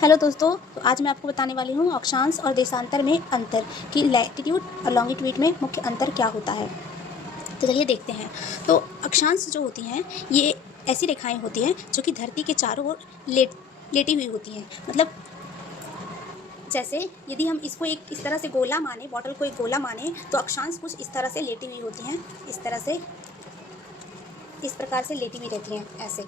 Hello दोस्तों, तो आज मैं आपको बताने वाली हूँ अक्षांश और देशांतर में अंतर कि लैटिट्यूड और लॉन्गिट्यूड में मुख्य अंतर क्या होता है। तो चलिए देखते हैं। तो अक्षांश जो होती हैं ये ऐसी रेखाएं होती हैं जो कि धरती के चारों ओर लेटी हुई होती हैं। मतलब जैसे यदि हम इसको एक इस तरह से गोला माने, बॉटल को एक गोला माने, तो अक्षांश कुछ इस तरह से लेटी हुई होती हैं। इस तरह से, इस प्रकार से लेटी हुई रहती हैं ऐसे।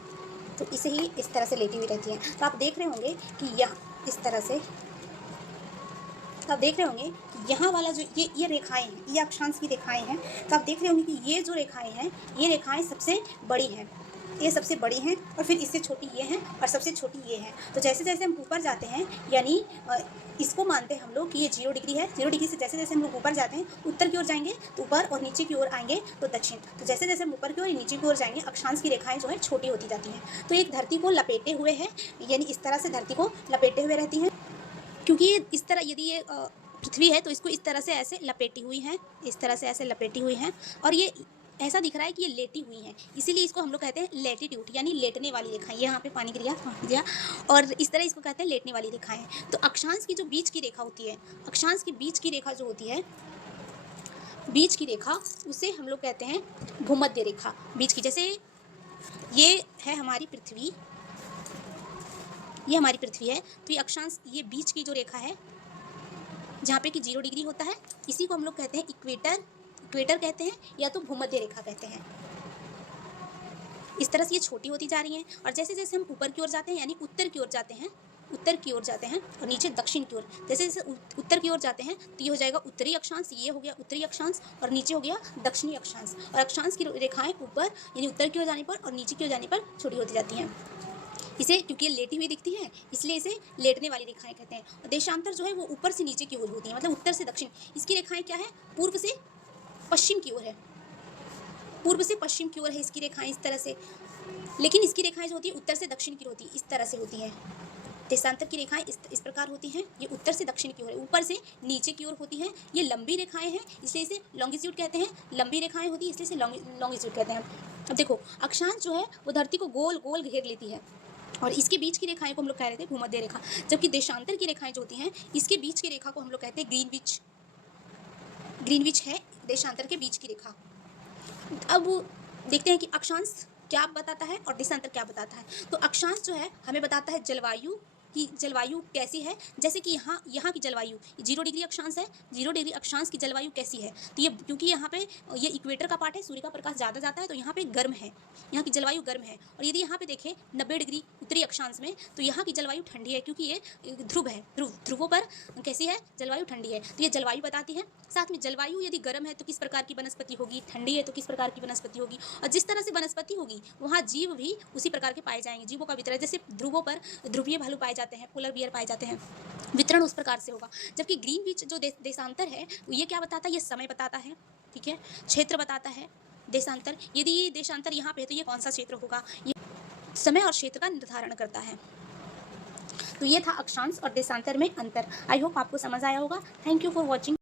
तो इसे ही इस तरह से लेटी हुई रहती हैं। तो आप देख रहे होंगे कि यहाँ इस तरह से, तो आप देख रहे होंगे कि यहाँ वाला जो ये रेखाएं हैं, ये अक्षांश की रेखाएं हैं। तो आप देख रहे होंगे कि ये जो रेखाएं हैं, ये रेखाएं सबसे बड़ी हैं। ये सबसे बड़ी हैं और फिर इससे छोटी ये हैं और सबसे छोटी ये हैं। तो जैसे जैसे हम ऊपर जाते हैं, यानी इसको मानते हैं हम लोग कि ये 0 डिग्री है। 0 डिग्री से जैसे जैसे हम लोग ऊपर जाते हैं, उत्तर की ओर जाएंगे तो ऊपर, और नीचे की ओर आएंगे तो दक्षिण। तो जैसे जैसे हम ऊपर की ओर नीचे की ओर जाएंगे, अक्षांश की रेखाएं जो है छोटी होती जाती हैं। तो एक धरती को लपेटे हुए है, यानी इस तरह से धरती को लपेटे हुए रहती हैं। क्योंकि ये इस तरह, यदि ये पृथ्वी है तो इसको इस तरह से ऐसे लपेटी हुई हैं, इस तरह से ऐसे लपेटी हुई हैं, और ये ऐसा दिख रहा है कि ये लेटी हुई हैं, इसीलिए इसको हम लोग कहते हैं लैटिट्यूड, यानी लेटने वाली रेखा। ये यहाँ पे पानी गिर गया, और इस तरह इसको कहते हैं लेटने वाली रेखाएं। तो अक्षांश की जो बीच की रेखा होती है, अक्षांश की बीच की रेखा जो होती है, बीच की रेखा, उसे हम लोग कहते हैं भूमध्य रेखा। बीच की, जैसे ये है हमारी पृथ्वी, ये हमारी पृथ्वी है, तो ये अक्षांश, ये बीच की जो रेखा है जहाँ पे कि 0 डिग्री होता है, इसी को हम लोग कहते हैं इक्वेटर। इक्वेटर कहते हैं या तो भूमध्य रेखा कहते हैं। इस तरह से ये छोटी होती जा रही हैं, और जैसे जैसे हम ऊपर की ओर जाते हैं, यानी उत्तर की ओर जाते हैं, उत्तर की ओर जाते हैं और नीचे दक्षिण की ओर, जैसे जैसे उत्तर की ओर जाते हैं तो ये हो जाएगा उत्तरी अक्षांश, ये हो गया उत्तरी अक्षांश, और नीचे हो गया दक्षिणी अक्षांश। और अक्षांश की रेखाएं ऊपर, यानी उत्तर की ओर जाने पर और नीचे की ओर जाने पर छोटी होती जाती हैं। इसे, क्योंकि ये लेटी हुई दिखती है, इसलिए इसे लेटने वाली रेखाएं कहते हैं। और देशांतर जो है वो ऊपर से नीचे की ओर होती है, मतलब उत्तर से दक्षिण। इसकी रेखाएं क्या है, पूर्व से पश्चिम की ओर है, पूर्व से पश्चिम की ओर है इसकी रेखाएं इस तरह से। लेकिन इसकी रेखाएं जो होती है उत्तर से दक्षिण की होती है, इस तरह से होती हैं। देशांतर की रेखाएं इस प्रकार होती हैं, ये उत्तर से दक्षिण की ओर है, ऊपर से नीचे की ओर होती हैं। ये लंबी रेखाएं हैं, इसलिए इसे लॉन्गिट्यूड कहते हैं। लंबी रेखाएं होती है इसलिए इसे लॉन्गिट्यूड कहते हैं। अब देखो, अक्षांश जो है वो धरती को गोल गोल घेर लेती है, और इसके बीच की रेखाएं को हम लोग कह रहे थे भूमध्य रेखा। जबकि देशांतर की रेखाएं जो होती हैं, इसके बीच की रेखा को हम लोग कहते हैं ग्रीनविच। ग्रीनविच है देशांतर के बीच की रेखा। अब देखते हैं कि अक्षांश क्या बताता है और देशांतर क्या बताता है। तो अक्षांश जो है हमें बताता है जलवायु की, जलवायु कैसी है। जैसे कि यहाँ की जलवायु 0 डिग्री अक्षांश है, 0 डिग्री अक्षांश की जलवायु कैसी है, तो ये, क्योंकि यहाँ पे ये इक्वेटर का पार्ट है, सूर्य का प्रकाश ज़्यादा जाता है, तो यहाँ पे गर्म है, यहाँ की जलवायु गर्म है। और यदि यहाँ पे देखें 90 डिग्री उत्तरी अक्षांश में, तो यहाँ की जलवायु ठंडी है, क्योंकि ये ध्रुव है, ध्रुवों पर कैसी है जलवायु, ठंडी है। तो ये जलवायु बताती है। साथ में जलवायु यदि गर्म है तो किस प्रकार की वनस्पति होगी, ठंडी है तो किस प्रकार की वनस्पति होगी, और जिस तरह से वनस्पति होगी वहाँ जीव भी उसी प्रकार के पाए जाएंगे। जीवों का वितरण, जैसे ध्रुवों पर ध्रुवीय भालू पाए जाते हैं, पोलर बियर पाए जाते हैं, वितरण उस प्रकार से होगा। जबकि ग्रीनविच जो देशांतर है, ये क्या बताता है, ये समय बताता है, ठीक है, क्षेत्र बताता है। देशांतर, यदि ये देशांतर यहाँ पे है तो ये कौन सा क्षेत्र होगा, ये समय और क्षेत्र का निर्धारण करता है। तो ये था अक्षांश और देशांतर में अंतर। आई होप आपको समझ आया होगा। Thank you for watching.